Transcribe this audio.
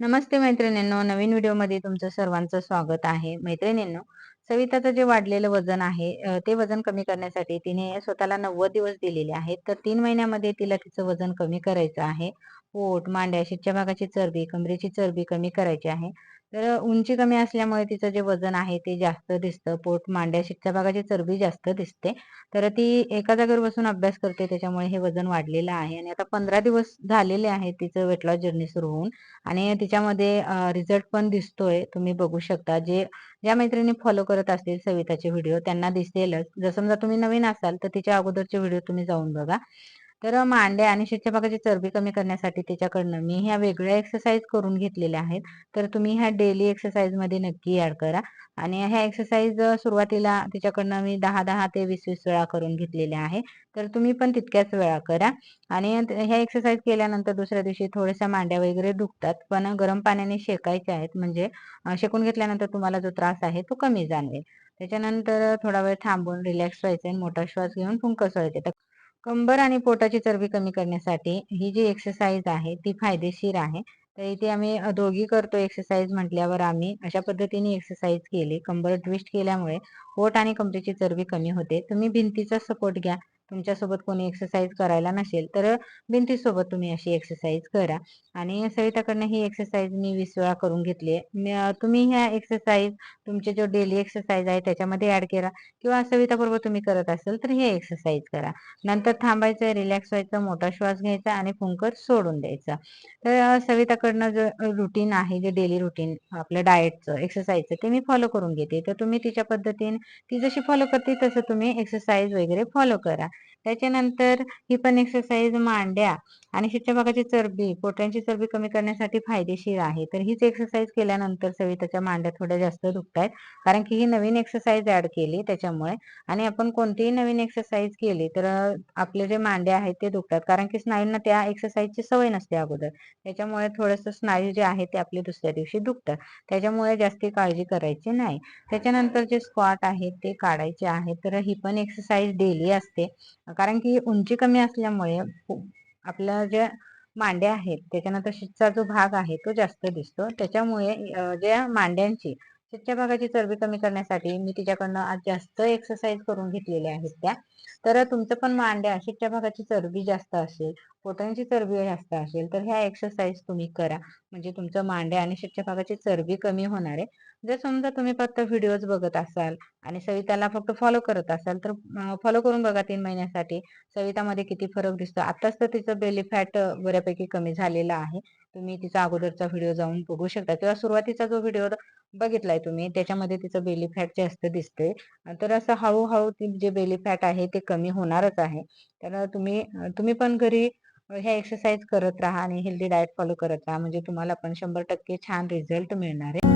नमस्ते मैत्रिणींनो, नवीन व्हिडिओमध्ये तुमचं सर्वांचं स्वागत आहे. मैत्रिणींनो, सविताचं जे वाढलेलं वजन आहे ते वजन कमी करण्यासाठी तिने स्वतःला 90 दिवस दिलेले आहेत. तर 3 महिन्यामध्ये तिला तिचं वजन कमी करायचं आहे. पोट, मांड्या, शीतच्या भागाची चरबी, कमरेची चरबी कमी करायची आहे. तर उंची कमी असल्यामुळे तिचं जे वजन आहे ते जास्त दिसतं. पोट, मांड्या, शीतच्या भागाची चरबी जास्त दिसते. तर ती एका जागेवर बसून अभ्यास करते, त्याच्यामुळे हे वजन वाढलेलं आहे आणि आता 15 दिवस झालेले आहेत तिचं वेट लॉस जर्नी सुरू होऊन. आणि तिच्यामध्ये रिझल्ट पण दिसतोय. तुम्ही बघू शकता. ज्या मैत्रिणी फॉलो करत असतील सविताचे व्हिडिओ त्यांना दिसेलच. जर समजा तुम्ही नवीन असाल तर तिच्या अगोदरचे व्हिडिओ तुम्ही जाऊन बघा. तर मांड्या आणि शीतच्या चरबी कमी करण्यासाठी तिच्याकडनं मी ह्या वेगळ्या एक्सरसाइज करून घेतलेल्या आहेत. तर तुम्ही ह्या डेली एक्सरसाइजमध्ये नक्की ॲड करा. आणि ह्या एक्सरसाइज सुरुवातीला तिच्याकडनं मी 10-10 ते 20-20 वेळा करून घेतलेल्या आहे. तर तुम्ही पण तितक्याच वेळा करा. आणि ह्या एक्सरसाइज केल्यानंतर दुसऱ्या दिवशी थोड्याशा मांड्या वगैरे दुखतात, पण गरम पाण्याने शेकायच्या आहेत. म्हणजे शेकून घेतल्यानंतर तुम्हाला जो त्रास आहे तो कमी जाणवेल. त्याच्यानंतर थोडा वेळ थांबून रिलॅक्स व्हायचं आणि मोठा श्वास घेऊन पुंजकं सोडायचे. तर कंबर आणि पोटाची चरबी कमी करण्यासाठी ही जी एक्सरसाइज आहे ती फायदेशीर आहे. तर इथे आम्ही दोघी करतो एक्सरसाइज म्हटल्यावर आम्ही अशा पद्धतीने एक्सरसाइज केली. कंबर ट्विस्ट केल्यामुळे पोट आणि कमरेची चरबी कमी होते. तुम्ही भिंतीचा सपोर्ट घ्या. तुमच्यासोबत कोणी एक्सरसाइज करायला नसेल तर भिंतीसोबत तुम्ही अशी एक्सरसाइज करा. आणि सविताकडनं ही एक्सरसाइज मी 20 वेळा करून घेतली आहे. तुम्ही ह्या एक्सरसाइज तुमचे जो डेली एक्सरसाइज आहे त्याच्यामध्ये ॲड करा किंवा सविताबरोबर तुम्ही करत असाल तर हे एक्सरसाइज करा. नंतर थांबायचं, रिलॅक्स व्हायचं, मोठा श्वास घ्यायचा आणि फुंकर सोडून द्यायचा. तर सविताकडनं जो रुटीन आहे, जे डेली रुटीन आपलं डाएटचं, एक्सरसाइजचं ते मी फॉलो करून घेते. तर तुम्ही तिच्या पद्धतीने ती जशी फॉलो करते तसं तुम्ही एक्सरसाइज वगैरे फॉलो करा. त्याच्यानंतर ही पण एक्सरसाइज मांड्या आणि शीतच्या भागाची चरबी, पोटाची चरबी कमी करण्यासाठी फायदेशीर आहे. तर हीच एक्सरसाइज केल्यानंतर सविताच्या मांड्या थोड्या जास्त दुखतायत. कारण की ही नवीन एक्सरसाइज ॲड केली त्याच्यामुळे. आणि आपण कोणतीही नवीन एक्सरसाइज केली तर आपले जे मांडे आहेत ते दुखतात. कारण की स्नायूंना त्या एक्सरसाइजची सवय नसते अगोदर. त्याच्यामुळे थोडंसं स्नायू जे आहेत ते आपले दुसऱ्या दिवशी दुखतात. त्याच्यामुळे जास्ती काळजी करायची नाही. त्याच्यानंतर जे स्क्वॉट आहेत ते काढायचे आहेत. तर ही पण एक्सरसाइज डेली असते. कारण की उंची कमी असल्यामुळे आपल्या ज्या मांड्या आहेत त्याच्यानंतर शीतचा जो भाग आहे तो जास्त दिसतो. त्याच्यामुळे ज्या मांड्यांची शीतच्या भागाची चरबी कमी करण्यासाठी मी तिच्याकडनं आज जास्त एक्सरसाइज करून घेतलेल्या आहेत त्या. तर तुमचं पण मांड्या, शीतच्या भागाची चरबी जास्त असेल, पोटाची चरबी जास्त असेल तर ह्या एक्सरसाइज तुम्ही करा. म्हणजे तुमचं मांड्या आणि शीतच्या भागाची चरबी कमी होणार आहे. जर समजा तुम्ही फक्त व्हिडिओज बघत असाल आणि सविताला फक्त फॉलो करत असाल तर फॉलो करून बघा 3 महिन्यासाठी. सवितामध्ये किती फरक दिसतो. आत्ताच तर तिचं बेली फॅट बऱ्यापैकी कमी झालेला आहे. तुम्ही तिचा अगोदरचा व्हिडिओ जाऊन बघू शकता किंवा सुरुवातीचा जो व्हिडिओ बघितलाय तुम्ही त्याच्यामध्ये तिचं बेली फॅट जास्त दिसतंय. तर असं हळूहळू ती जे बेली फॅट आहे ते कमी होणारच आहे. तर तुम्ही पण घरी ह्या एक्सरसाइज करत राहा आणि हेल्दी डाएट फॉलो करत राहा. म्हणजे तुम्हाला पण 100% छान रिझल्ट मिळणार आहे.